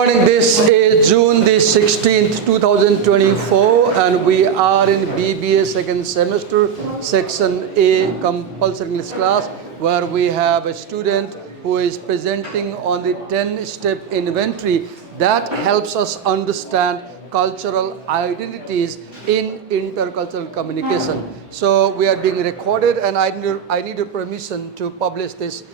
morning. This is June the 16th, 2024, and we are in BBA second semester, section A, compulsory English class, where we have a student who is presenting on the 10-step inventory that helps us understand cultural identities in intercultural communication. So we are being recorded, and I need your permission to publish this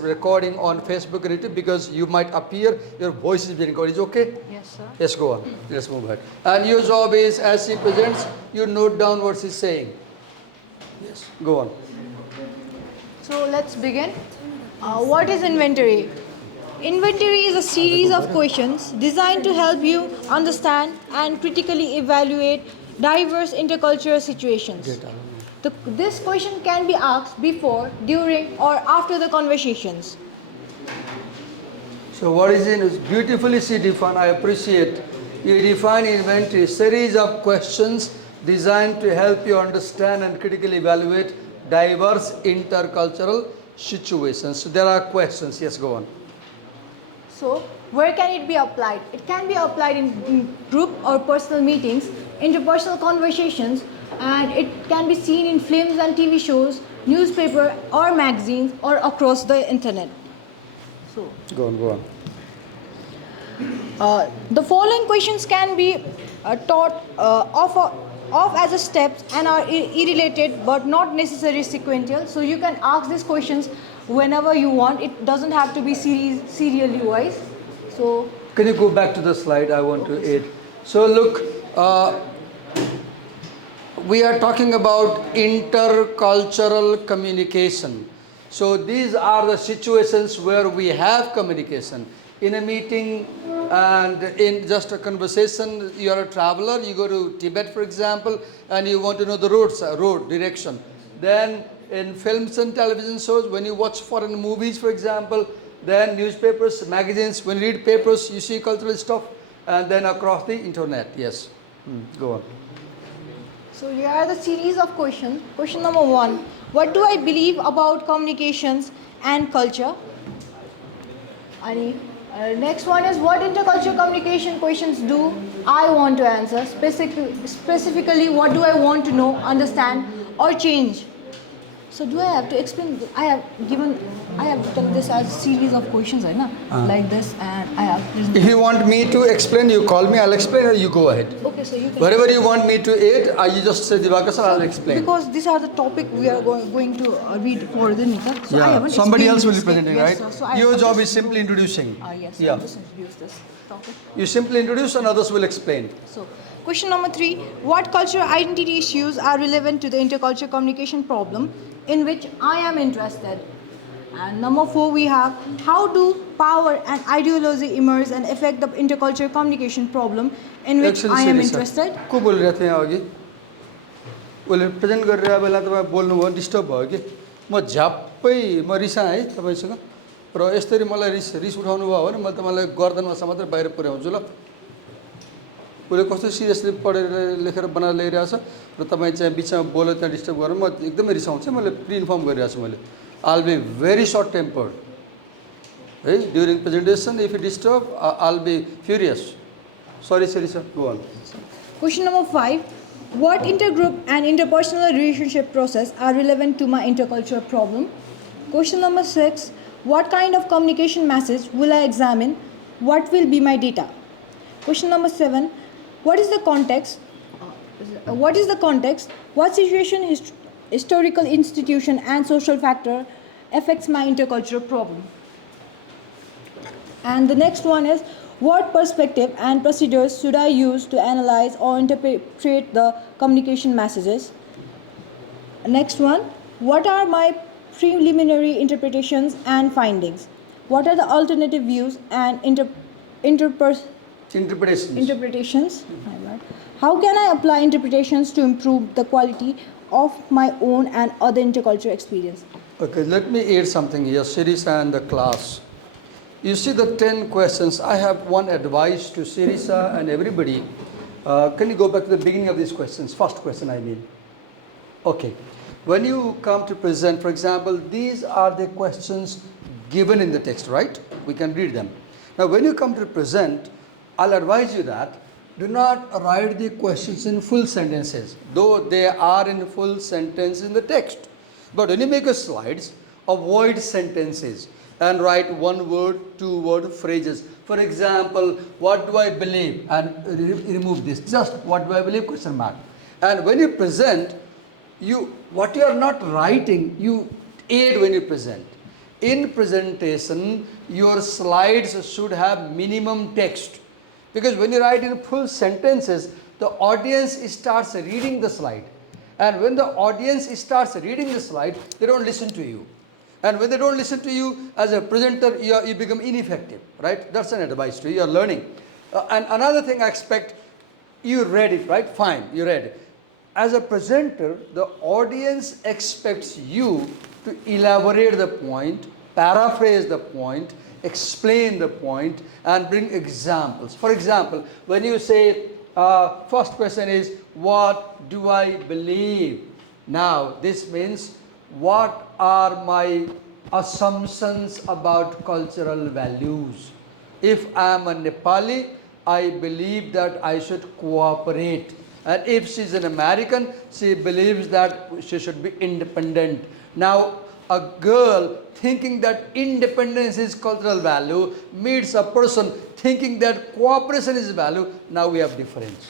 recording on Facebook and YouTube, because you might appear, your voice is being recorded. Is okay? Yes, sir. Yes, go on. Let's move ahead. And your job is, as he presents, you note down what he's saying. Yes, go on. So let's begin. What is inventory? Inventory is a series of questions designed to help you understand and critically evaluate diverse intercultural situations. This question can be asked before, during, or after the conversations. So what is in beautifully she defined. I appreciate you define inventory, series of questions designed to help you understand and critically evaluate diverse intercultural situations. So there are questions. Yes, go on. So where can it be applied? It can be applied in group or personal meetings, interpersonal conversations, and it can be seen in films and TV shows, newspaper or magazines, or across the internet. So Go on. The following questions can be taught off as a steps and are irrelated but not necessarily sequential. So you can ask these questions whenever you want. It doesn't have to be serially wise. So can you go back to the slide? I want to add. So look, we are talking about intercultural communication. So these are the situations where we have communication. In a meeting and in just a conversation, you are a traveler, you go to Tibet, for example, and you want to know the road direction. Then in films and television shows, when you watch foreign movies, for example, then newspapers, magazines, when you read papers, you see cultural stuff, and then across the internet. Yes, go on. So here are the series of questions. Question number 1. What do I believe about communications and culture? Next one is, what intercultural communication questions do I want to answer? Specifically, what do I want to know, understand, or change? So do I have to explain? I have done this as a series of questions, like this, and I have. If you want me to explain, you call me. I'll explain, or you go ahead. Okay, so you can. Whatever you want me to add, you just say Divakar sir, I'll explain. Because these are the topic we are going to read for the Nika. So I haven't somebody else will be explained presenting, yes, right? So Your job is simply introducing. Yes, Yeah. I'll just introduce this topic. You simply introduce and others will explain. So, question number 3. What cultural identity issues are relevant to the intercultural communication problem in which I am interested? And number 4, we have, how do power and ideology emerge and affect the intercultural communication problem in which I am interested? को बोल रहे थे अघि उसले present गरेर बेला तपाईँ बोल्नुभयो disturb भयो कि म झ्याप्पै म रिसाएँ है तपाईँसँग र यसरी मलाई रिस उठाउनु भयो भने मैले तपाईँलाई गर्दनमा मात्र बाहिर पुर्याउँछु ल उसले कस्तो सिरियसली पढेर लेखेर बनाएर ल्याइरहेछ र तपाईँ चाहिँ बिचमा बोलेर त्यहाँ डिस्टर्ब गरेर म एकदमै रिसाउँछु मैले प्रि इन्फर्म गरिरहेको छु मैले I'll be very short tempered. Hey, during presentation, if you disturb, I'll be furious. Sorry, sir. Go on. Question number 5. What intergroup and interpersonal relationship process are relevant to my intercultural problem? Question number 6. What kind of communication message will I examine? What will be my data? Question number 7. What is the context? What situation, historical institution, and social factor affects my intercultural problem? And the next one is, what perspective and procedures should I use to analyze or interpret the communication messages? Next one, what are my preliminary interpretations and findings? What are the alternative views and interpretations? How can I apply interpretations to improve the quality of my own and other intercultural experience? Okay, let me add something here, Sirisa and the class. You see the 10 questions. I have one advice to Sirisa and everybody. Can you go back to the beginning of these questions? First question, I mean. Okay. When you come to present, for example, these are the questions given in the text, right? We can read them. Now, when you come to present, I'll advise you that do not write the questions in full sentences, though they are in full sentence in the text. But when you make your slides, avoid sentences and write one word, two word phrases. For example, what do I believe? And remove this. Just what do I believe? Question mark. And when you present, what you are not writing, you aid when you present. In presentation, your slides should have minimum text. Because when you write in full sentences, the audience starts reading the slide. And when the audience starts reading the slide, they don't listen to you. And when they don't listen to you, as a presenter, you become ineffective, right? That's an advice to you. You're learning. And another thing I expect, you read it, right? Fine, you read it. As a presenter, the audience expects you to elaborate the point, paraphrase the point, explain the point, and bring examples. For example, when you say, first question is, what do I believe? Now, this means, what are my assumptions about cultural values? If I am a Nepali, I believe that I should cooperate. And if she's an American, she believes that she should be independent. Now, a girl thinking that independence is cultural value meets a person thinking that cooperation is value. Now we have difference.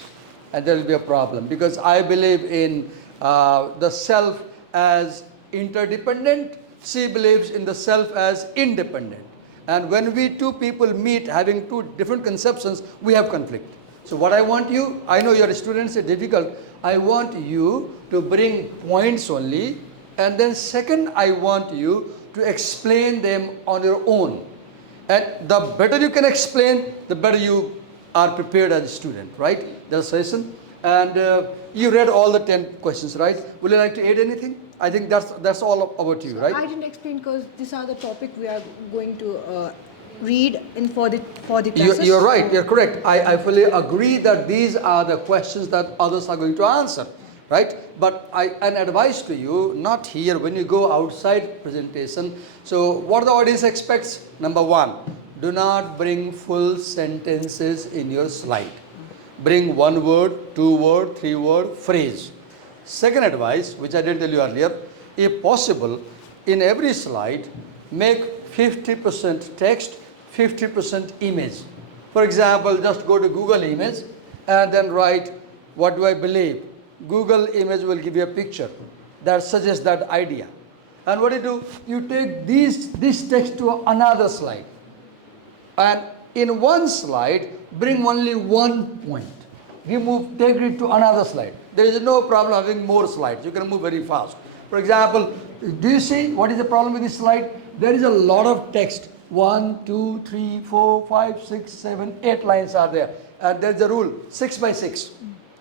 And there will be a problem. Because I believe in the self as interdependent, she believes in the self as independent. And when we two people meet having two different conceptions, we have conflict. So what I want you, I know your students are difficult, I want you to bring points only, and then second, I want you to explain them on your own. And the better you can explain, the better you are prepared as a student, right? That's the session. And you read all the 10 questions, right? Would you like to add anything? I think that's all about you, right? I didn't explain because these are the topic we are going to read in for the classes. You're right, you're correct. I fully agree that these are the questions that others are going to answer, right? But an advice to you, not here, when you go outside presentation. So what the audience expects, number one, do not bring full sentences in your slide. Bring one word, two word, three word phrase. Second advice, which I didn't tell you earlier, if possible, in every slide, make 50% text, 50% image. For example, just go to Google Image and then write, what do I believe? Google Image will give you a picture that suggests that idea. And what do? You take this text to another slide. And in one slide, bring only one point. Take it to another slide. There is no problem having more slides. You can move very fast. For example, do you see what is the problem with this slide? There is a lot of text. 1, 2, 3, 4, 5, 6, 7, 8 lines are there. And there's a rule, 6 by 6.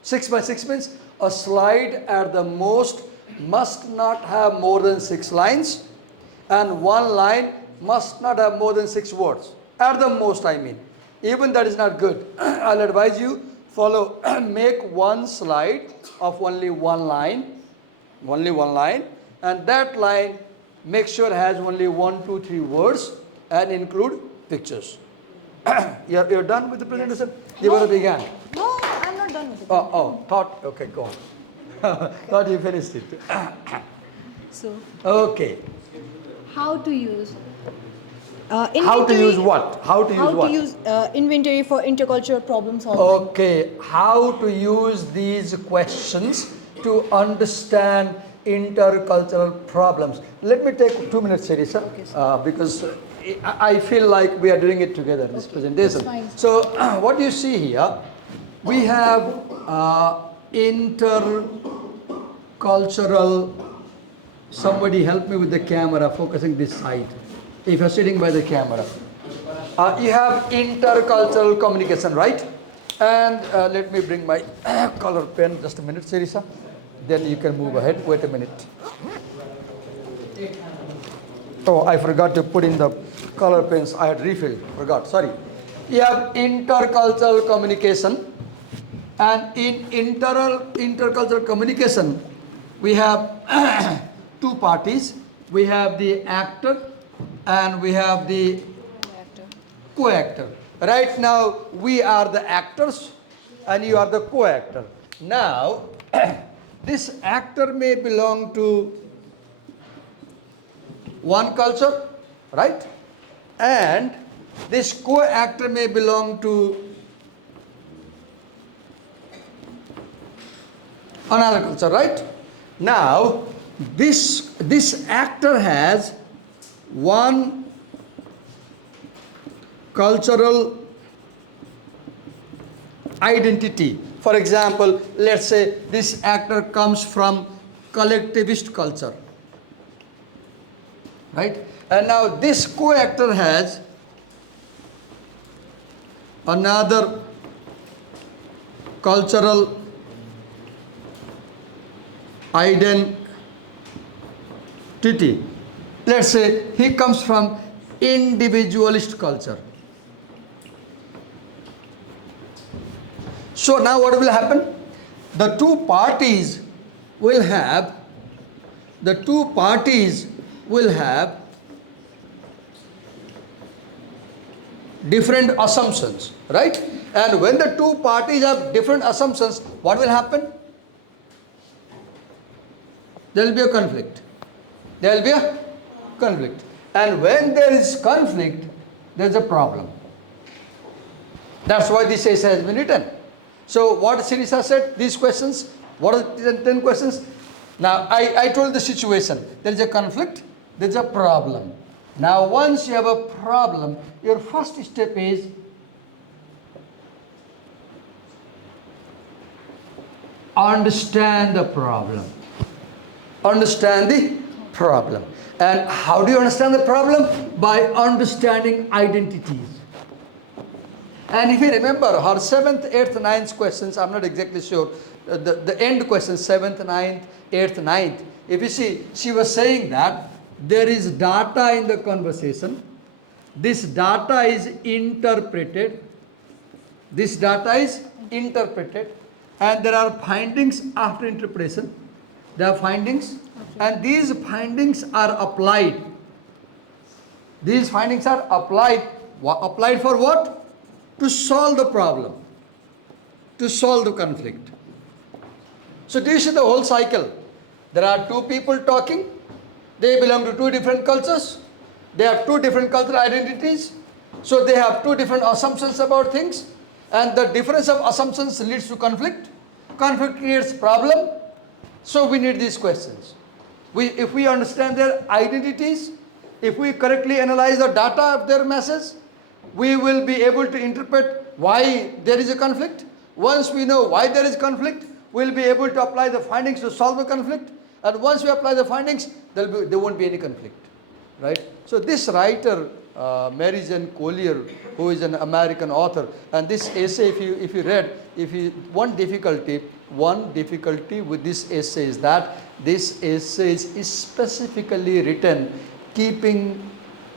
6 by 6 means a slide at the most must not have more than 6 lines. And one line must not have more than 6 words. At the most, I mean. Even that is not good. I'll advise you, make one slide of only one line, and that line make sure has only 1, 2, 3 words and include pictures. You're done with the presentation? Yes. You want to begin? No, I'm not done with it. Okay, go on. Thought you finished it. So, Okay. how to use How to use what? How to use inventory for intercultural problem solving. Okay, how to use these questions to understand intercultural problems. Let me take 2 minutes, Serisa, because I feel like we are doing it together, this presentation. That's fine. So, what you see here, we have intercultural, somebody help me with the camera, focusing this side. If you're sitting by the camera. You have intercultural communication, right? And let me bring my color pen, just a minute, Serisa. Then you can move ahead. Wait a minute. Oh, I forgot to put in the color pens. I had refilled. Forgot. Sorry. You have intercultural communication. And in intercultural communication, we have two parties. We have the actor and we have the co-actor. Right now, we are the actors and you are the co-actor. Now, this actor may belong to one culture, right? And this co-actor may belong to another culture, right? Now, this actor has one cultural identity. For example, let's say this actor comes from collectivist culture, right? And now this co-actor has another cultural identity. Let's say he comes from individualist culture. So now what will happen? The two parties will have different assumptions, right? And when the two parties have different assumptions, what will happen? There will be a conflict. There will be a conflict. And when there is conflict, there is a problem. That's why this essay has been written. So what Sirisa said, these questions, what are the 10 questions? Now I told the situation. There is a conflict, there is a problem. Now once you have a problem, your first step is understand the problem. Understand the problem. And how do you understand the problem? By understanding identities. And if you remember her 7th, 8th, 9th questions, I'm not exactly sure, the end questions, 7th, 9th, 8th, 9th, if you see, she was saying that there is data in the conversation, this data is interpreted, and there are findings after interpretation. There are findings, and these findings are applied. These findings are applied. Applied for what? To solve the problem, to solve the conflict. So do you see the whole cycle? There are two people talking. They belong to two different cultures. They have two different cultural identities. So they have two different assumptions about things. And the difference of assumptions leads to conflict. Conflict creates problem. So we need these questions. If we understand their identities, if we correctly analyze the data of their message, we will be able to interpret why there is a conflict. Once we know why there is conflict, we will be able to apply the findings to solve the conflict. And once we apply the findings, there won't be any conflict, right? So this writer, Mary Jane Collier, who is an American author, and this essay, if you read, one difficulty with this essay is that this essay is specifically written keeping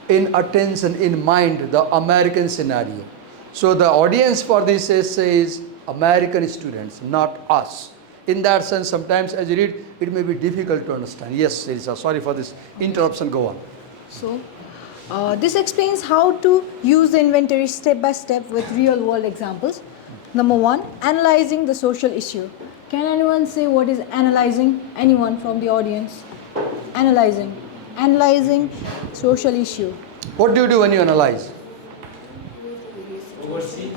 in attention, in mind, the American scenario. So the audience for this essay is American students, not us. In that sense, sometimes as you read, it may be difficult to understand. Yes, Elisa, sorry for this interruption, go on. So, this explains how to use the inventory step by step with real world examples. Number 1, analyzing the social issue. Can anyone say what is analyzing? Anyone from the audience? Analyzing social issue. What do you do when you analyze? Oversee.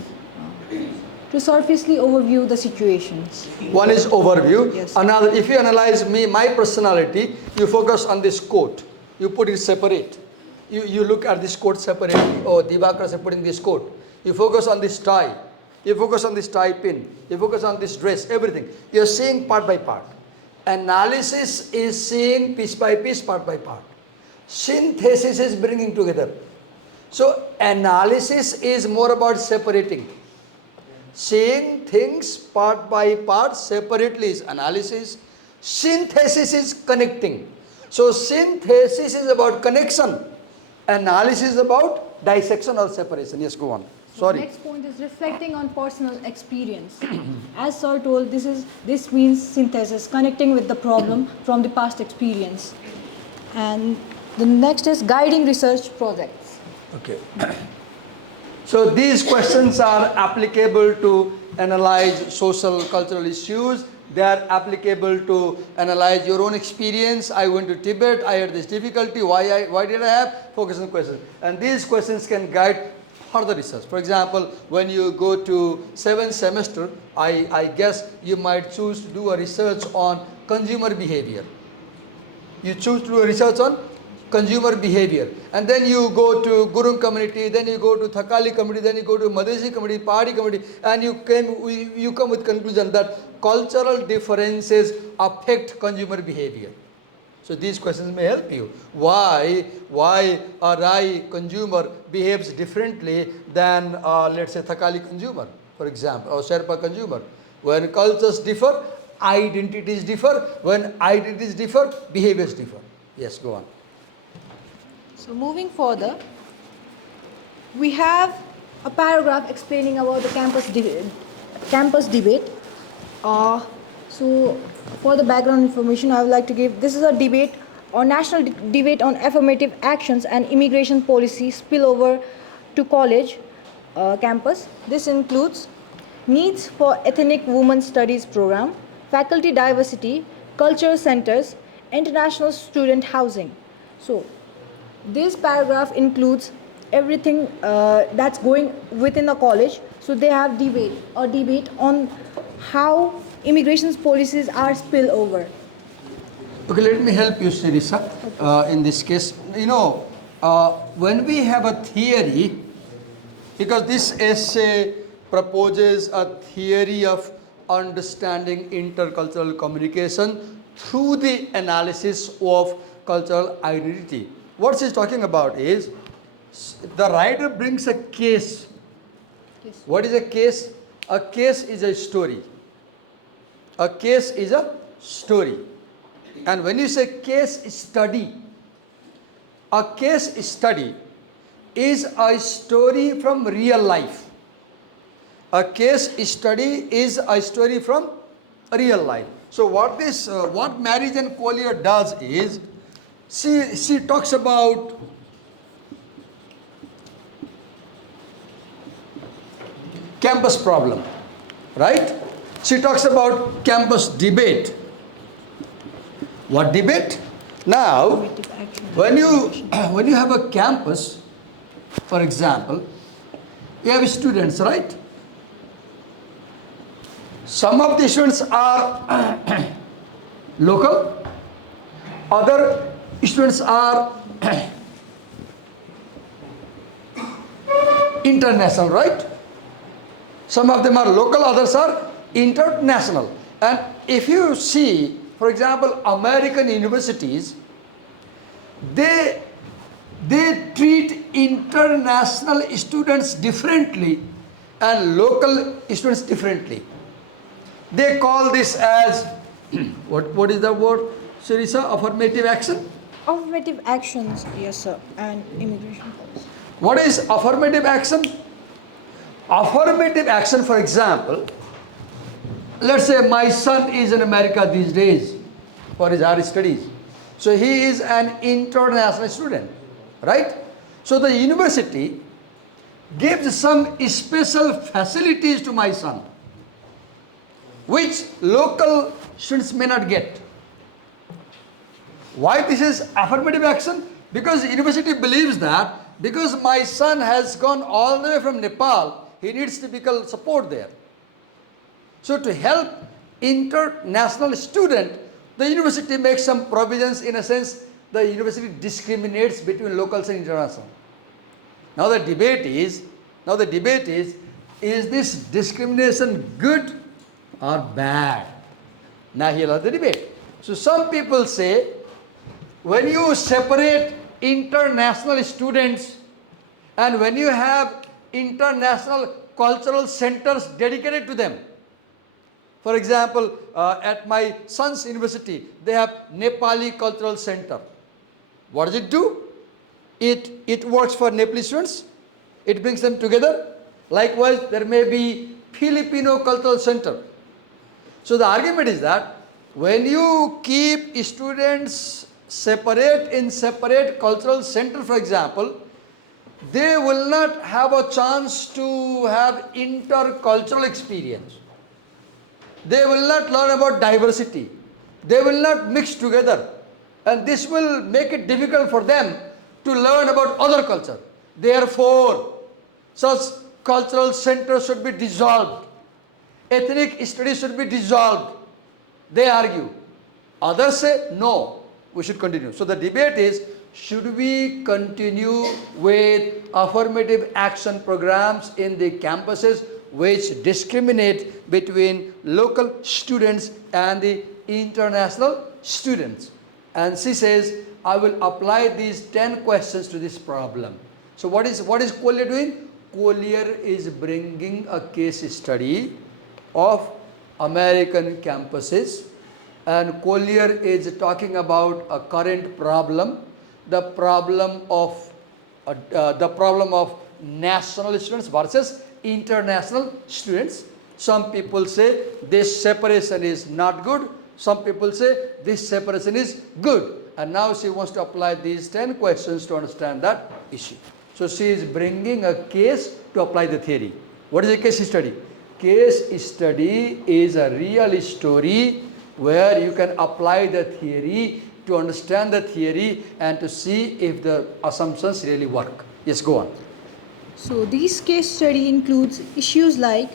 To surfacely overview the situations. One is overview. Yes. Another, if you analyze my personality, you focus on this coat. You put it separate. You look at this coat separately. Oh, Divakar is putting this coat. You focus on this tie. You focus on this tie pin. You focus on this dress, everything. You're seeing part by part. Analysis is seeing piece by piece, part by part. Synthesis is bringing together. So analysis is more about separating. Seeing things part by part separately is analysis. Synthesis is connecting. So synthesis is about connection. Analysis is about dissection or separation. Yes, go on. Sorry. Next point is reflecting on personal experience. As Sir told, this means synthesis, connecting with the problem from the past experience. And the next is guiding research projects. Okay. So these questions are applicable to analyze social cultural issues. They are applicable to analyze your own experience. I went to Tibet, I had this difficulty, why did I have? Focus on questions. And these questions can guide further research. For example, when you go to 7th semester, I guess you might choose to do a research on consumer behavior. You choose to do a research on consumer behavior, and then you go to Gurung community, then you go to Thakali community, then you go to Madhesi community, Pahadi community, and you come with conclusion that cultural differences affect consumer behavior. So these questions may help you. Why a Rai consumer behaves differently than let's say Thakali consumer, for example, or Sherpa consumer. When cultures differ, identities differ. When identities differ, behaviors differ. Yes, go on. So moving further, we have a paragraph explaining about the campus debate. So for the background information, I would like to give, this is a debate or national debate on affirmative actions and immigration policy spillover to college campus. This includes needs for ethnic women studies program, faculty diversity, culture centers, international student housing. So this paragraph includes everything that's going within the college. So they have a debate on how immigration policies are spillover. Okay, let me help you, Sirisa, in this case. You know, when we have a theory, because this essay proposes a theory of understanding intercultural communication through the analysis of cultural identity. What she's talking about is, the writer brings a case. Yes. What is a case? A case is a story. A case is a story. And when you say case study, a case study is a story from real life. A case study is a story from real life. So what Marijan Collier does is, she talks about campus problem, right? She talks about campus debate. What debate? Now, when you have a campus, for example, you have students, right? Some of the students are local, other students are international, right? Some of them are local, others are international. And if you see, for example, American universities, they treat international students differently and local students differently. They call this as what is the word, Sharisa? Affirmative action? Affirmative actions, yes sir, and immigration policy. What is affirmative action? Affirmative action, for example, let's say my son is in America these days for his higher studies. So he is an international student, right? So the university gives some special facilities to my son, which local students may not get. Why this is affirmative action? Because the university believes that because my son has gone all the way from Nepal, he needs typical support there. So to help international student, the university makes some provisions. In a sense, the university discriminates between locals and international. Now the debate is this discrimination good or bad? Now here is the debate. So some people say, when you separate international students and when you have international cultural centers dedicated to them, for example, at my son's university, they have Nepali Cultural Center. What does it do? It works for Nepali students. It brings them together. Likewise, there may be Filipino Cultural Center. So the argument is that when you keep students separate in separate cultural center, for example, they will not have a chance to have intercultural experience. They will not learn about diversity. They will not mix together. And this will make it difficult for them to learn about other culture. Therefore, such cultural centers should be dissolved. Ethnic studies should be dissolved. They argue. Others say, no, we should continue. So the debate is, should we continue with affirmative action programs in the campuses which discriminate between local students and the international students? And she says, I will apply these 10 questions to this problem. So what is Collier doing? Collier is bringing a case study of American campuses, and Collier is talking about a current problem, the problem of national students versus international students. Some people say this separation is not good. Some people say this separation is good. And now she wants to apply these 10 questions to understand that issue. So she is bringing a case to apply the theory. What is a case study? Case study is a real story where you can apply the theory to understand the theory and to see if the assumptions really work. Yes, go on. So this case study includes issues like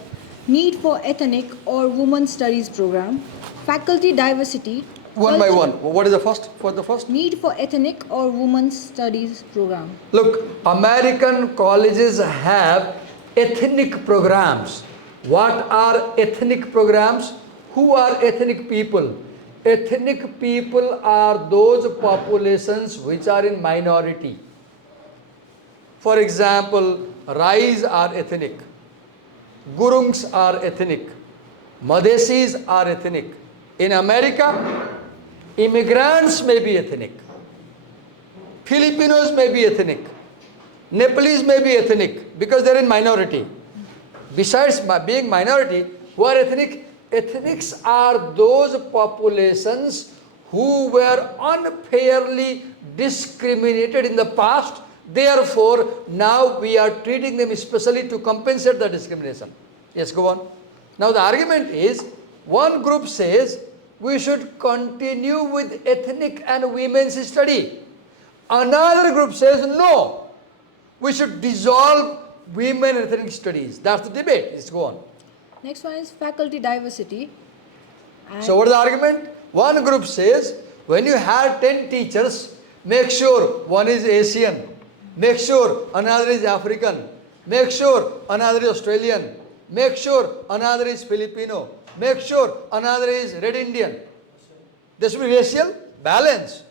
need for ethnic or women studies program, faculty diversity. One by one. What is the first? For the first? Need for ethnic or women studies program. Look, American colleges have ethnic programs. What are ethnic programs? Who are ethnic people? Ethnic people are those populations which are in minority. For example, Rais are ethnic, Gurungs are ethnic, Madhesis are ethnic. In America, immigrants may be ethnic, Filipinos may be ethnic, Nepalese may be ethnic because they are in minority. Besides being minority, who are ethnic? Ethnics are those populations who were unfairly discriminated in the past. Therefore, now we are treating them especially to compensate the discrimination. Yes, go on. Now the argument is, one group says we should continue with ethnic and women's study. Another group says no, we should dissolve women and ethnic studies. That's the debate. Let's go on. Next one is faculty diversity. So what is the argument? One group says, when you have 10 teachers, make sure one is Asian, make sure another is African, make sure another is Australian, make sure another is Filipino, make sure another is Red Indian. There should be racial balance.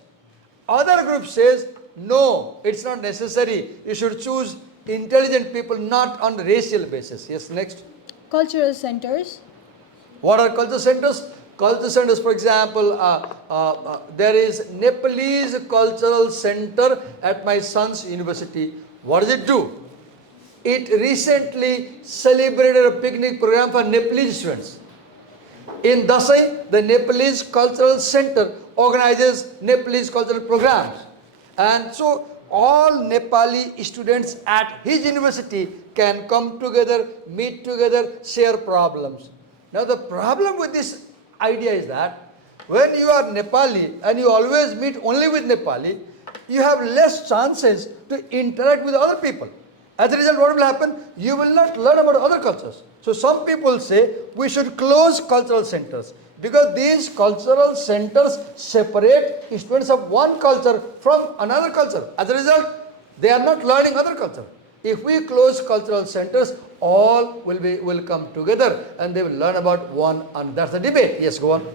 Other group says, no, it's not necessary. You should choose intelligent people, not on racial basis. Yes, next. Cultural centers. What are cultural centers? Cultural centers, for example, there is Nepalese Cultural Center at my son's university. What does it do? It recently celebrated a picnic program for Nepalese students. In Dasai, the Nepalese Cultural Center organizes Nepalese cultural programs. And so all Nepali students at his university can come together, meet together, share problems. Now the problem with this idea is that when you are Nepali and you always meet only with Nepali, you have less chances to interact with other people. As a result, what will happen? You will not learn about other cultures. So some people say we should close cultural centers because these cultural centers separate students of one culture from another culture. As a result, they are not learning other culture. If we close cultural centers, all will come together and they will learn about one, and that's the debate. Yes, go on.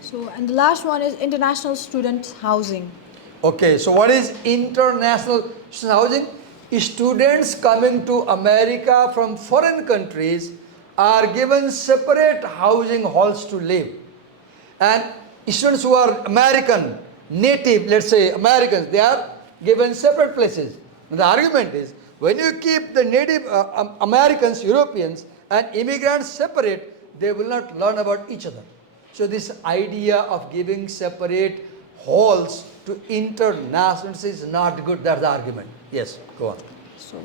So, and the last one is international student housing. Okay, so what is international student housing? Students coming to America from foreign countries are given separate housing halls to live. And students who are American, native, let's say Americans, they are given separate places. And the argument is, when you keep the native Americans, Europeans, and immigrants separate, they will not learn about each other. So this idea of giving separate halls to internationals is not good. That's the argument. Yes, go on. So,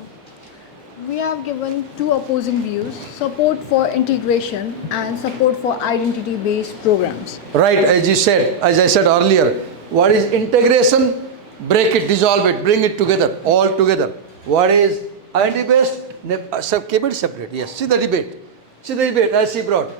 we have given two opposing views: support for integration and support for identity-based programs. Right, as you said, as I said earlier, what is integration? Break it, dissolve it, bring it together, all together. What is identity-based? Keep it separate. Yes, see the debate. See the debate as he brought.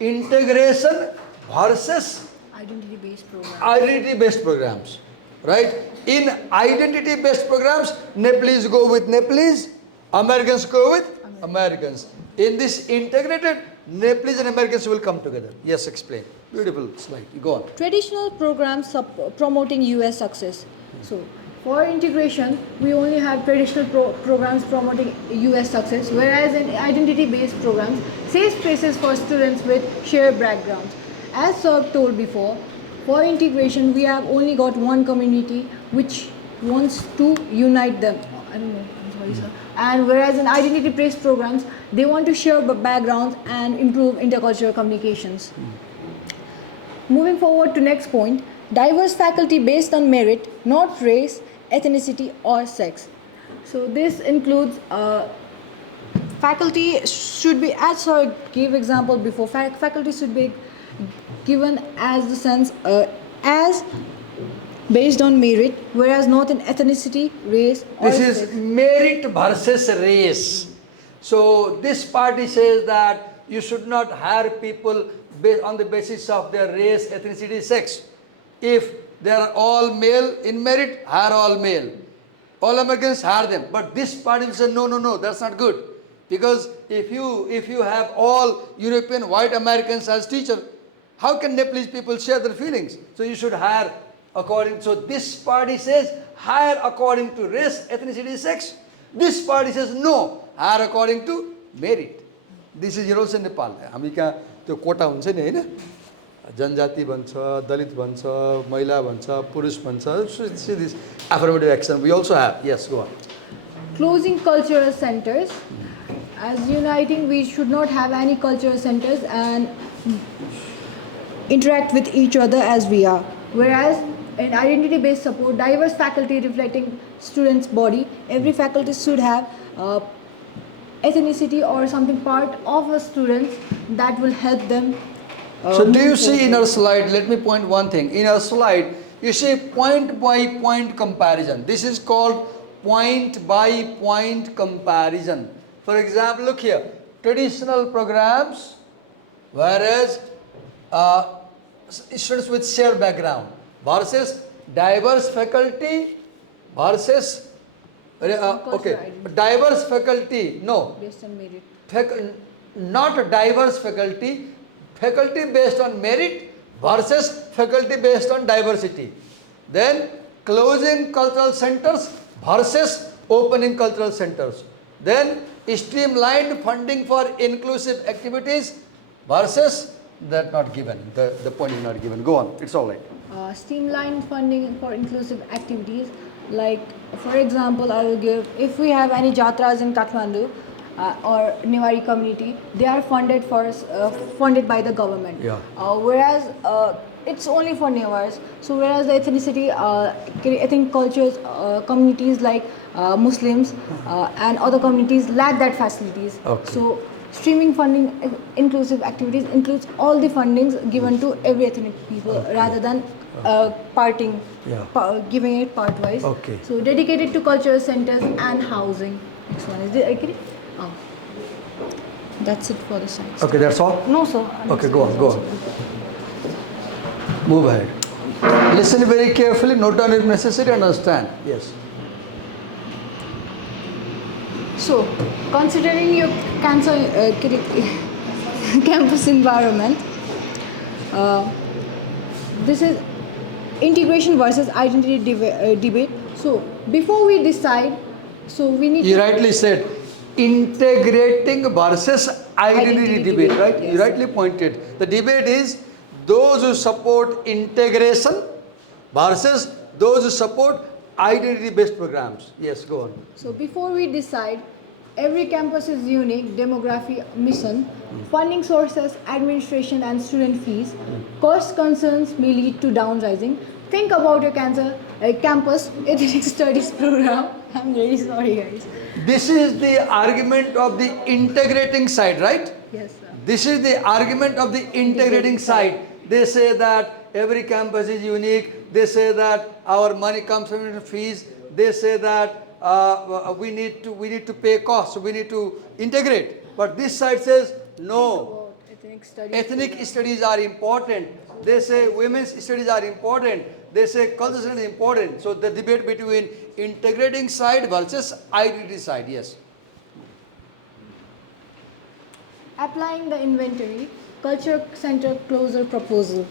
Integration versus Identity-based programs. identity-based programs. Right? In identity-based programs, Nepalese go with Nepalese, Americans go with Americans. In this integrated, Nepalese and Americans will come together. Yes, explain. Beautiful slide. You go on. Traditional programs promoting US success. So, for integration, we only have traditional programs promoting US success, whereas in identity-based programs, safe spaces for students with shared backgrounds. As Sir told before, for integration, we have only got one community which wants to unite them. I don't know, I'm sorry, sir. And whereas in identity-based programs, they want to share backgrounds and improve intercultural communications. Moving forward to next point, diverse faculty based on merit, not race, ethnicity or sex. So this includes faculty should be, as Sir gave example before, faculty should be given as the sense as based on merit, whereas not in ethnicity, race or This sex. is merit versus race. So this party says that you should not hire people on the basis of their race, ethnicity, sex. If they are all male in merit, hire all male. All Americans, hire them. But this party will say, no, no, no, that's not good. Because if you have all European white Americans as teachers, how can Nepalese people share their feelings? So you should hire according. So this party says hire according to race, ethnicity, sex. This party says no, hire according to merit. This is also Nepal. हामी कहाँ त्यो कोटा हुन्छ नि हैन जनजाति भन्छ दलित भन्छ महिला भन्छ पुरुष भन्छ see this affirmative action we also have. Yes, go on. Closing cultural centers. As uniting, we should not have any cultural centers and interact with each other as we are. Whereas in identity-based support, diverse faculty reflecting students' body, every faculty should have ethnicity or something part of a student that will help them. So do you see in our slide, let me point one thing. In our slide, you see point by point comparison. This is called point by point comparison. For example, look here, traditional programs, whereas students with shared background versus diverse faculty versus okay, diverse faculty, no, Based on merit. not diverse faculty, faculty based on merit versus faculty based on diversity. Then closing cultural centers versus opening cultural centers. Then streamlined funding for inclusive activities versus that not given. The point is not given. Go on. It's all right. Streamlined funding for inclusive activities, like for example, I will give, if we have any jatras in Kathmandu or Newari community, they are funded funded by the government. Yeah. Whereas it's only for Newars. So whereas the ethnicity, ethnic cultures, communities like Muslims and other communities lack that facilities. Okay. So streaming funding inclusive activities includes all the fundings given to every ethnic people, Okay. rather than parting, giving it part-wise. Okay. So dedicated to cultural centers and housing. Next one is the agree? Oh. That's it for the science. Okay, that's all? No, sir. Okay, go on, go on. Move ahead. Listen very carefully, note down if necessary, understand. Yes. So, considering your cancer campus environment, this is integration versus identity debate. So, before we decide, so we need You to... rightly said integrating versus identity debate, right? Yes. You rightly pointed. The debate is those who support integration versus those who support identity-based programs. Yes, go on. So before we decide, every campus is unique, demography, mission, funding sources, administration and student fees. Cost concerns may lead to downsizing. Think about your campus ethnic studies program. I'm really sorry, guys. This is the argument of the integrating side, right? Yes, sir. This is the argument of the integrating side. They say that every campus is unique. They say that our money comes from fees. They say that we need to pay costs. We need to integrate. But this side says no. Ethnic studies. Ethnic studies are important. They say women's studies are important. They say cultural studies are important. So the debate between integrating side versus identity side. Yes. Applying the inventory, culture center closure proposal.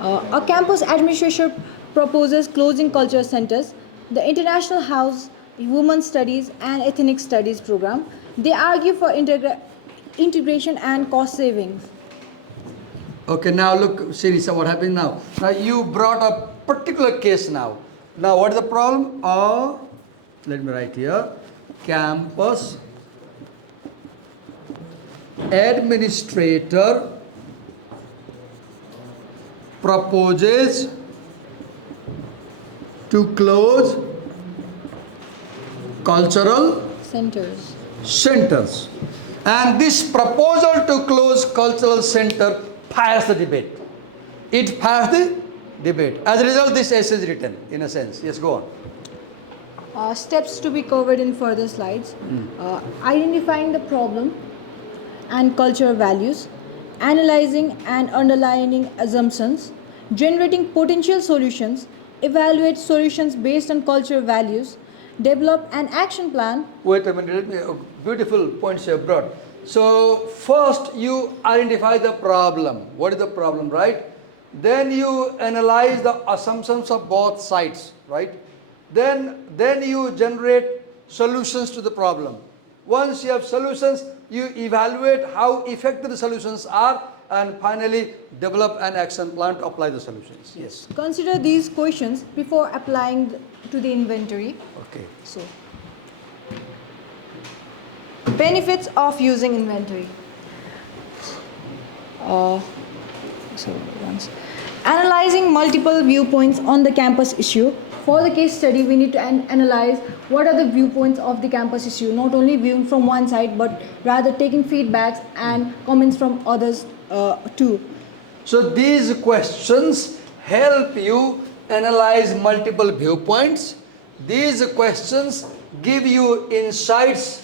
A campus administration proposes closing culture centers, the International House, Women's Studies and Ethnic Studies program. They argue for integration and cost savings. Okay, now look, Sirisa, what happened now? Now you brought a particular case now. Now what is the problem? Let me write here. Campus administrator proposes to close cultural centers. And this proposal to close cultural center fires the debate. It fires the debate. As a result, this essay is written, in a sense. Yes, go on. Steps to be covered in further slides. Identifying the problem and cultural values, analyzing and underlining assumptions, generating potential solutions, evaluate solutions based on cultural values, develop an action plan. Wait a minute, beautiful points you have brought. So first you identify the problem. What is the problem, right? Then you analyze the assumptions of both sides, right? Then you generate solutions to the problem. Once you have solutions, you evaluate how effective the solutions are, and finally develop an action plan to apply the solutions. Yes. Consider these questions before applying to the inventory. Okay. So, benefits of using inventory. Analyzing multiple viewpoints on the campus issue. For the case study, we need to analyze what are the viewpoints of the campus issue, not only viewing from one side, but rather taking feedbacks and comments from others too. So these questions help you analyze multiple viewpoints. These questions give you insights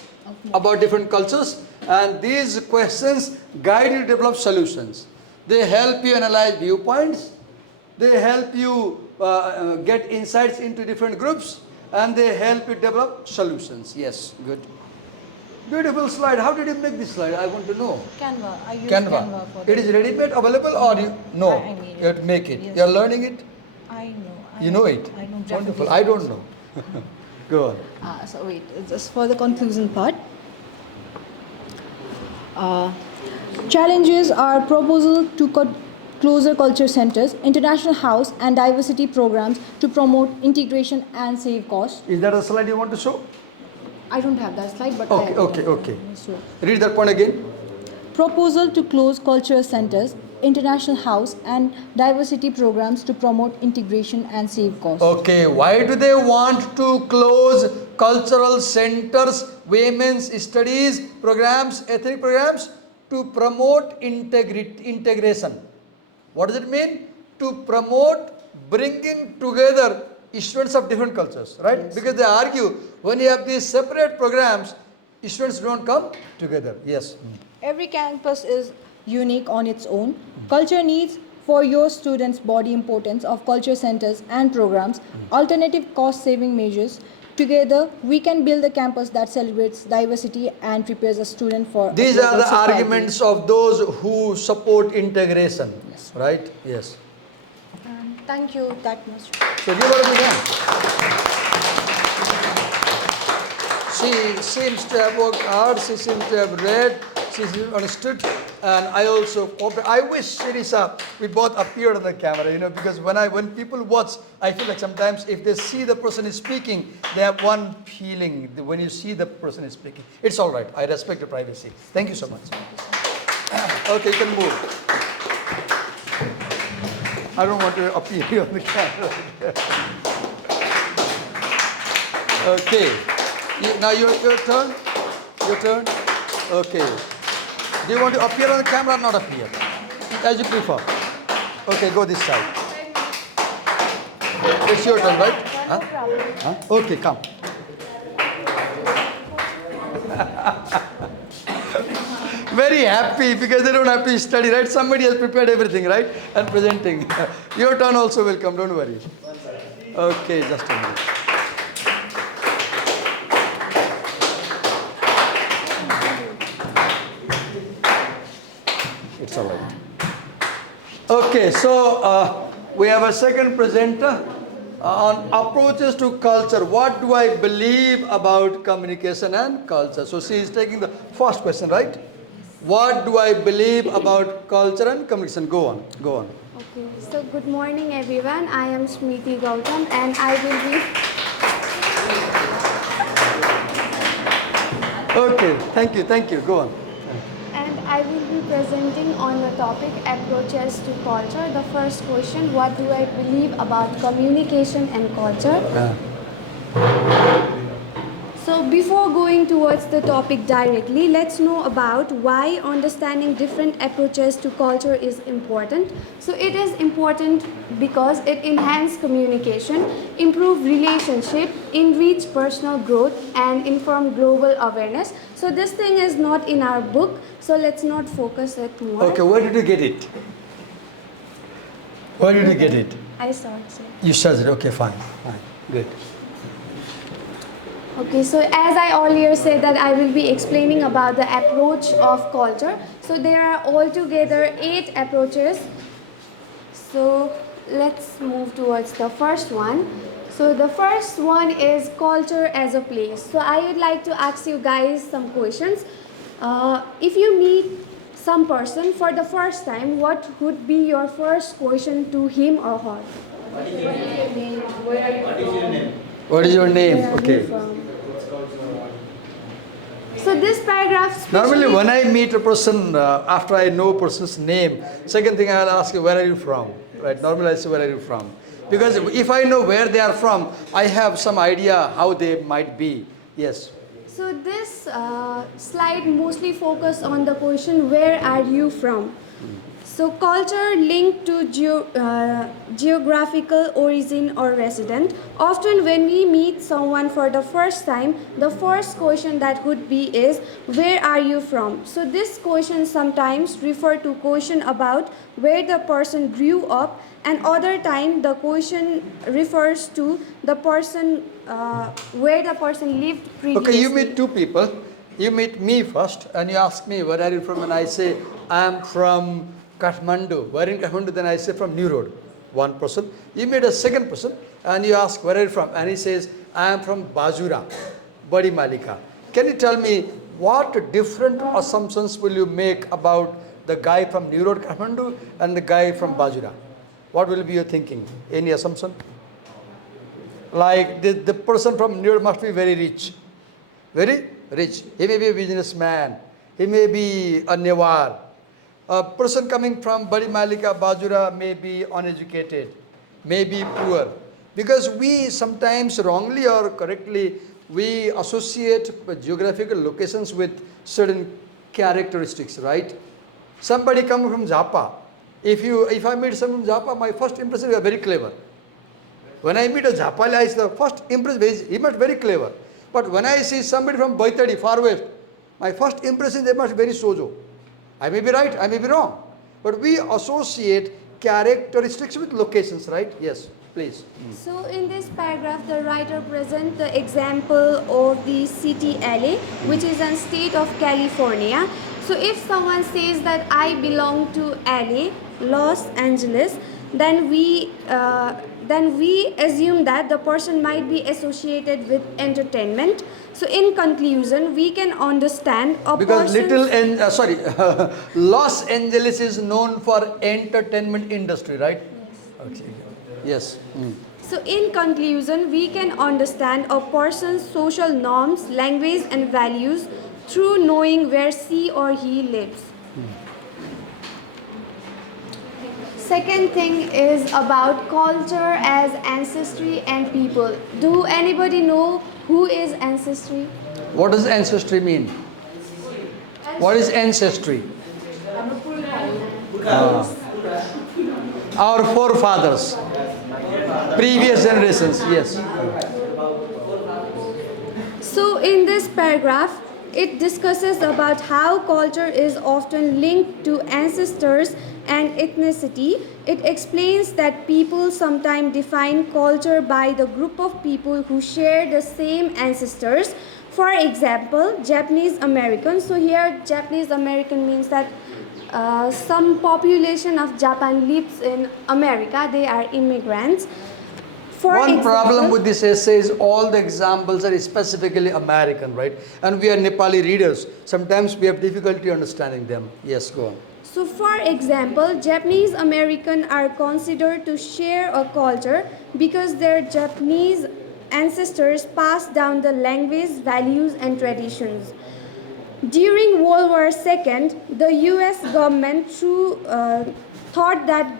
about different cultures, and these questions guide you to develop solutions. They help you analyze viewpoints. They help you get insights into different groups, and they help you develop solutions. Yes, good. Beautiful slide. How did you make this slide? I want to know. Canva. I use Canva. for It is ready-made available, or you no? I need You have to make it. Yes. You are learning it. I know. You know it. I know. Wonderful. I don't know. Go on. So wait, just for the conclusion part. Challenges are proposal to closer culture centers, international house and diversity programs to promote integration and save costs. Is that a slide you want to show? I don't have that slide, but Okay. So, Read that point again. proposal to close culture centers, international house and diversity programs to promote integration and save costs. Okay, why do they want to close cultural centers, women's studies programs, ethnic programs? To promote integration. What does it mean? To promote bringing together students of different cultures, right? Yes. Because they argue when you have these separate programs, students don't come together. Yes. Every campus is unique on its own. Culture needs for your students body importance of culture centers and programs, alternative cost saving measures. Together, we can build a campus that celebrates diversity and prepares a student for These a are the society. arguments of those who support integration, Yes. right? Yes. Thank you that much. So give her a big hand. She seems to have worked hard, she seems to have read, she seems to have understood, and I also, I wish, Sirisa, we both appeared on the camera, because when people watch, I feel like sometimes if they see the person is speaking, they have one feeling when you see the person is speaking. It's all right, I respect your privacy. Thank you so much. Okay, you can move. I don't want to appear on the camera. Okay. Now your turn. Your turn. Okay. Do you want to appear on the camera or not appear? As you prefer. Okay, go this side. It's your turn, right? Huh? Okay, come. Very happy because they don't have to study, right? Somebody has prepared everything, right? And presenting. Your turn also will come, don't worry. Okay, just a minute. It's all right. Okay, so we have a second presenter on approaches to culture. What do I believe about communication and culture? So she is taking the first question, right? What do I believe about culture and communication? Go on, go on. Okay, so good morning everyone. I am Smriti Gautam and I will be Okay, thank you, go on. presenting on the topic approaches to culture. The first question, what do I believe about communication and culture? So before going towards the topic directly, let's know about why understanding different approaches to culture is important. So it is important because it enhances communication, improve relationship, enrich personal growth and inform global awareness. So this thing is not in our book, so let's not focus it more. Okay, where did you get it? Where did you get it? I saw it, sir. You searched it, okay, fine, good. Okay, so as I earlier said that I will be explaining about the approach of culture. So there are altogether 8 approaches. So let's move towards the first one. So the first one is culture as a place. So I would like to ask you guys some questions. If you meet some person for the first time, what would be your first question to him or her? What is your name? What is your name? Where are you Okay. from? So this paragraph Normally, specially- when I meet a person, after I know a person's name, second thing I'll ask you, where are you from? Right? Normally, I say, where are you from? Because if I know where they are from, I have some idea how they might be. Yes. So this slide mostly focus on the question, where are you from? So culture linked to geographical origin or resident. Often when we meet someone for the first time, the first question that would be is, where are you from? So this question sometimes refer to question about where the person grew up, and other time the question refers to the person where the person lived previously. Okay, you meet two people. You meet me first and you ask me, where are you from? And I say, I am from Kathmandu. Where in Kathmandu? Then I say, from New Road. One person. You meet a second person and you ask, where are you from? And he says, I am from Bajura, Badi Malika. Can you tell me what different assumptions will you make about the guy from New Road, Kathmandu and the guy from Bajura? What will be your thinking? Any assumption? Like the person from New Road must be very rich. Very rich. He may be a businessman. He may be a Newar. A person coming from Badi Malika, Bajura may be uneducated, may be poor. Because we sometimes wrongly or correctly, we associate geographical locations with certain characteristics, right? Somebody coming from Japa. If I meet someone from Japa, my first impression is very clever. When I meet a Japali, the first impression is he must be very clever. But when I see somebody from Baitadi, far west, my first impression they must be very sojo. I may be right, I may be wrong. But we associate characteristics with locations, right? Yes, please. So in this paragraph, the writer presents the example of the city LA, which is a state of California. So if someone says that I belong to LA, Los Angeles, then we assume that the person might be associated with entertainment. So in conclusion, we can understand a Because person's- Los Angeles is known for entertainment industry, right? Okay. Yes. So in conclusion, we can understand a person's social norms, language and values through knowing where she or he lives. Second thing is about culture as ancestry and people. Do anybody know Who is ancestry? What does ancestry mean? What is ancestry? Our forefathers, previous generations, yes. So in this paragraph, it discusses about how culture is often linked to ancestors and ethnicity. It explains that people sometimes define culture by the group of people who share the same ancestors. For example, Japanese American. So here, Japanese American means that some population of Japan lives in America. They are immigrants. For One problem example- with this essay is all the examples are specifically American, right? And we are Nepali readers. Sometimes we have difficulty understanding them. Yes, go on. So, for example, Japanese American are considered to share a culture because their Japanese ancestors passed down the language, values, and traditions. During World War II, the U.S. government thought that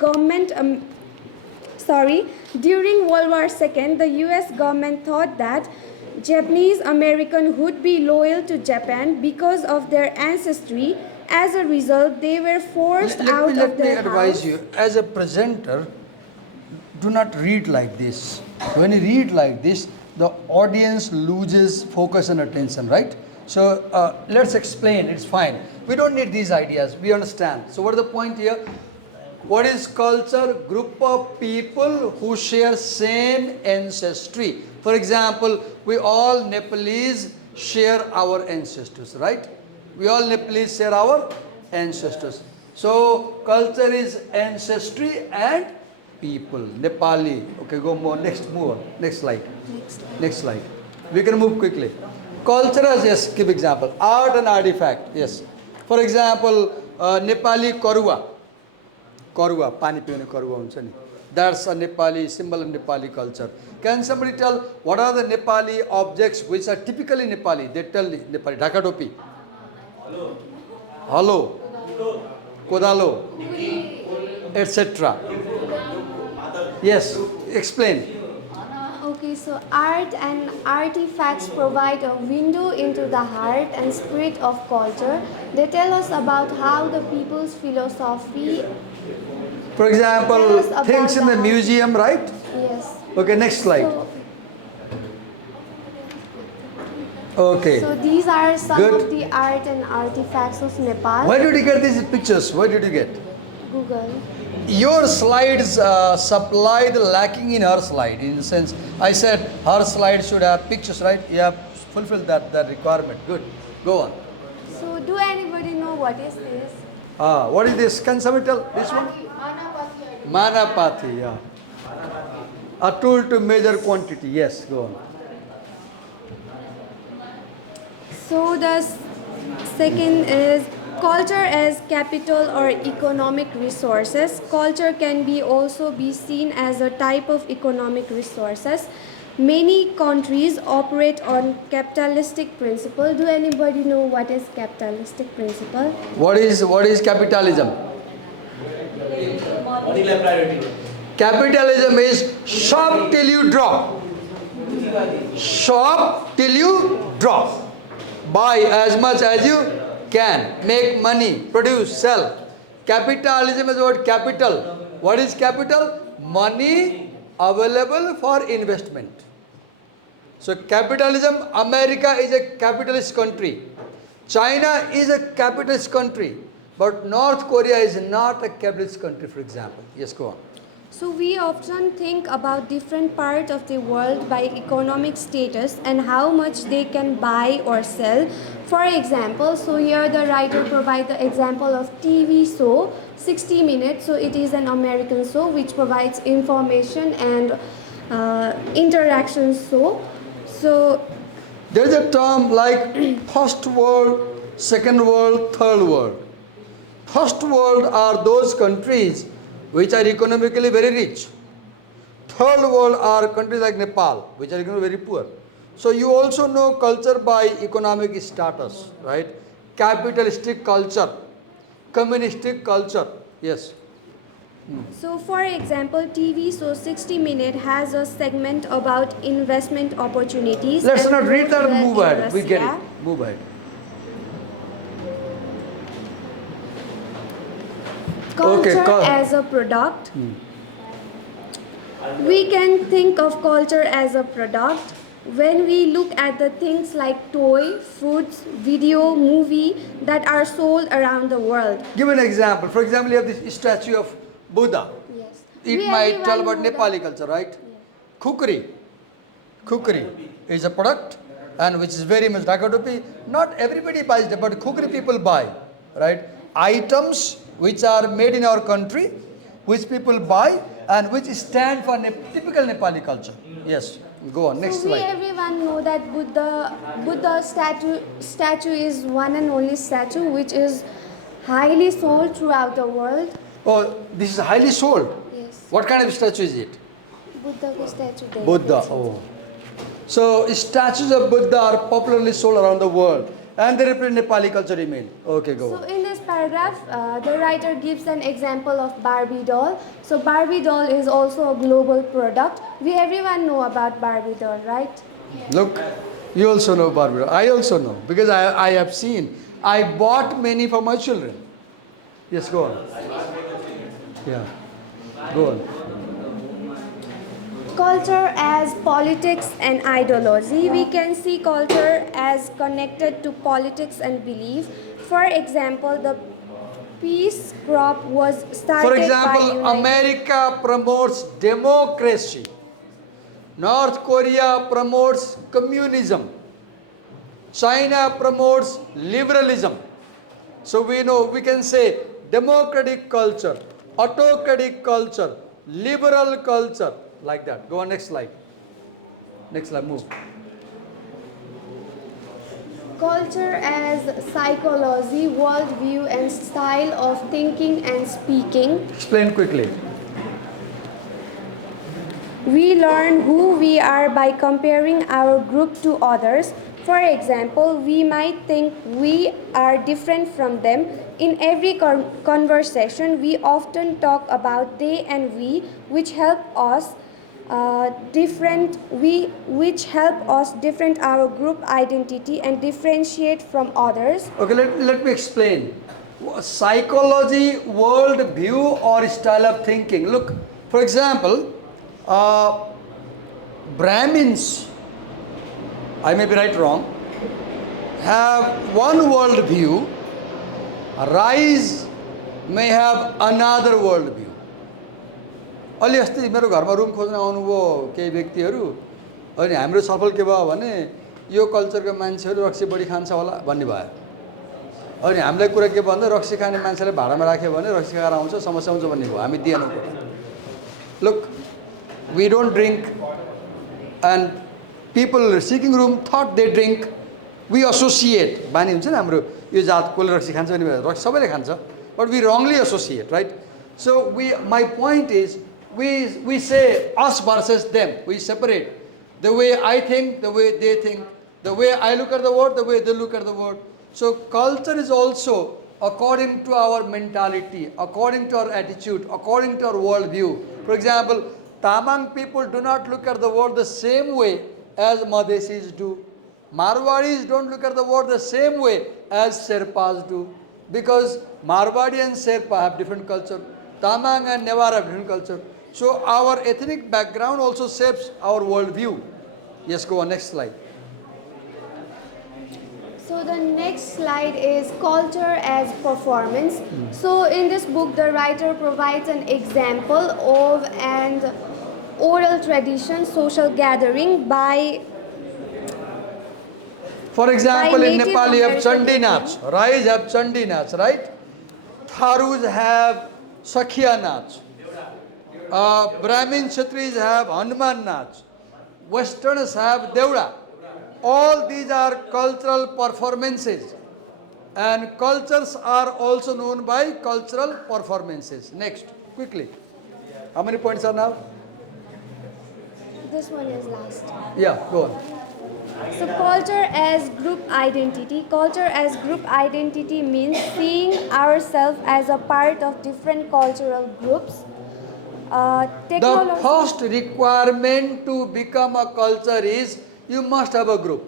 during World War II, the US government thought that Japanese American would be loyal to Japan because of their ancestry. As a result, they were forced out of Let me their advise house. you, as a presenter, do not read like this. When you read like this, the audience loses focus and attention, right? So let's explain, it's fine. We don't need these ideas, we understand. So what is the point here? What is culture? Group of people who share same ancestry. For example, we all Nepalese share our ancestors, right? We all Nepalese share our ancestors. So culture is ancestry and people. Nepali. Okay, go more. Next, move on. Next slide. Next slide. We can move quickly. Culture is, yes, give example. Art and artifact, yes. For example, Nepali Korua. Korua, pani piउने korua हुन्छ नि. That's a Nepali symbol of Nepali culture. Can somebody tell what are the Nepali objects which are typically Nepali? They tell Nepali. Dhaka topi. Halo. Kodalo. Etc. Yes, explain. Okay, so art and artifacts provide a window into the heart and spirit of culture. They tell us about how the people's philosophy. For example, Tell us about things in the the- museum, right? Yes. Okay, next slide. Okay. So these are some Good. of the art and artifacts of Nepal. Where did you get these pictures? Where did you get? Google. Your slides supplied lacking in her slide. In the sense, I said her slide should have pictures, right? You have fulfilled that requirement. Good. Go on. So do anybody know what is this? What is this? Can somebody tell? This one? Manapati, yeah. A tool to measure quantity. Yes, go on. So the second is culture as capital or economic resources. Culture can be also be seen as a type of economic resources. Many countries operate on capitalistic principle. Do anybody know what is capitalistic principle? What is capitalism? Capitalism is shop till you drop. Shop till you drop. Buy as much as you can. Make money. Produce. Sell. Capitalism is about capital. What is capital? Money available for investment. So capitalism, America is a capitalist country. China is a capitalist country. But North Korea is not a capitalist country, for example. Yes, go on. So we often think about different parts of the world by economic status and how much they can buy or sell. For example, so here the writer provides the example of TV show 60 Minutes. So it is an American show which provides information and interaction show. So There is a term like first world, second world, third world. First world are those countries which are economically very rich. Third world are countries like Nepal, which are economically very poor. So you also know culture by economic status, right? Capitalistic culture, communistic culture. Yes. So, for example, TV show 60 Minute has a segment about investment opportunities. Let's and not read that and growth move in ahead. We get Russia. it. Move ahead. Culture Okay, as a product. We can think of culture as a product when we look at the things like toy, foods, video, movie that are sold around the world. give an example. For example, you have this statue of Buddha. Yes. It might tell about Nepali culture, right? Kukri. Kukri is a product and which is very much Dakatopi. Not everybody buys it, but Kukri people buy, right? Items which are made in our country, which people buy and which stand for typical Nepali culture. Yes, go on. Next So we slide. everyone know that Buddha statue is one and only statue which is highly sold throughout the world. Oh, this is highly sold. Yes. What kind of statue is it? Buddha ko statue there. Buddha. Oh. So statues of Buddha are popularly sold around the world and they represent Nepali culture email. Okay, go. So in this paragraph, the writer gives an example of Barbie doll. So Barbie doll is also a global product. We everyone know about Barbie doll, right? Look, you also know Barbie. I also know because I have seen. I bought many for my children. Yes, go on. Yeah, go on. Culture as politics and ideology. We can see culture as connected to politics and belief. For example, the peace crop was started For by example, United- America promotes democracy. North Korea promotes communism. China promotes liberalism. So we know we can say democratic culture, autocratic culture, liberal culture, like that. Go on, next slide. Next slide, move. Culture as psychology, worldview, and style of thinking and speaking. Explain quickly. We learn who we are by comparing our group to others. For example, we might think we are different from them. In every conversation, we often talk about they and we, which help us which help us different our group identity and differentiate from others. Okay, let me explain. Psychology, world view, or style of thinking. Look, for example, Brahmins, I may be right wrong, have one world view. Rise may have another world view. अलि अस्ति मेरो घरमा room खोज्न आउनुभयो केही व्यक्तिहरू अनि हाम्रो छलफल के भयो भने यो कल्चरको मान्छेहरू रक्सी बढी खान्छ होला भन्ने भयो अनि हामीलाई कुरा के भन्दा रक्सी खाने मान्छेले भाडामा राख्यो भने रक्सी खाएर आउँछ समस्या हुन्छ भन्ने भयो हामी दिएनौँ look we don't drink and people seeking room thought they drink we associate बानी हुन्छ नि हाम्रो यो जात कसले रक्सी खान्छ भने रक्सी सबैले खान्छ but we wrongly associate right so we my point is we say us versus them. We separate. The way I think, the way they think, the way I look at the world, the way they look at the world. So culture is also according to our mentality, according to our attitude, according to our worldview. For example, Tamang people do not look at the world the same way as Madhesis do. Marwadis don't look at the world the same way as Sherpas do. Because Marwadi and Sherpa have different culture. Tamang and Newar have different culture. So our ethnic background also shapes our worldview. Yes, go on, next slide. So the next slide is culture as performance. So in this book, the writer provides an example of an oral tradition, social gathering by For example, in Native Nepal you have American Chandi Nach, Rais have Chandi Nach, right? Tharus have Sakhiya Nach. Brahmin Kshatris have Hanuman Nach. Westerners have Devda. All these are cultural performances. And cultures are also known by cultural performances. Next, quickly. How many points are now? this one is last. Yeah, go on. So culture as group identity. Culture as group identity means seeing ourselves as a part of different cultural groups. The Technology. first requirement to become a culture is you must have a group.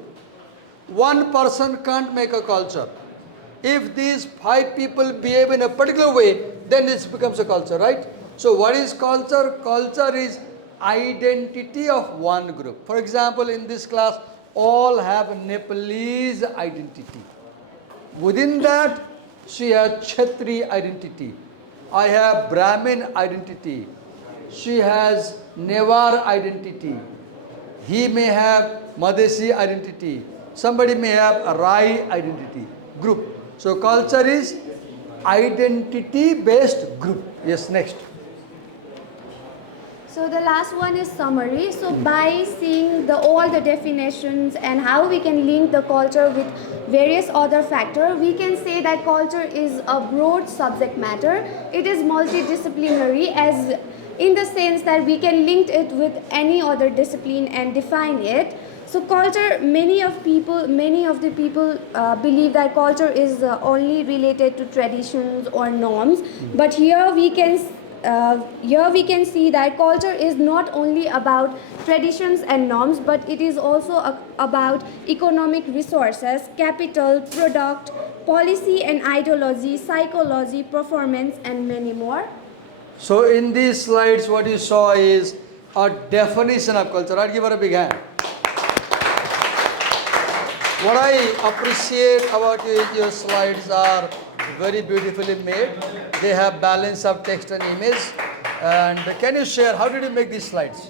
One person can't make a culture. If these 5 people behave in a particular way, then it becomes a culture, right? So what is culture? Culture is identity of one group. For example, in this class, all have Nepalese identity. Within that, she has Kshatri identity. I have Brahmin identity. She has Newar identity. He may have Madesi identity. Somebody may have a Rai identity. Group. So culture is identity based group. Yes, next. So the last one is summary. So by seeing all the definitions and how we can link the culture with various other factors, we can say that culture is a broad subject matter. It is multidisciplinary, as in the sense that we can link it with any other discipline and define it. So culture, many of the people believe that culture is only related to traditions or norms. But here we can see that culture is not only about traditions and norms, but it is also about economic resources, capital, product, policy and ideology, psychology, performance, and many more. So in these slides, what you saw is a definition of culture. I'll give her a big hand. What I appreciate about your slides are very beautifully made. They have balance of text and image. And can you share, how did you make these slides?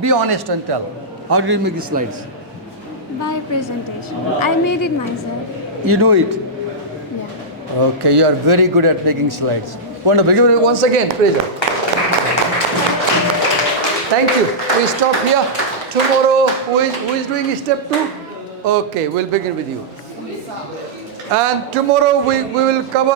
Be honest and tell. How did you make these slides? By presentation. I made it myself. You do it? Yeah. Okay, you are very good at making slides. Wonderful. Give it once again, praise God. Thank you. We stop here. Tomorrow, who is doing step 2? Okay, we'll begin with you. And tomorrow we will cover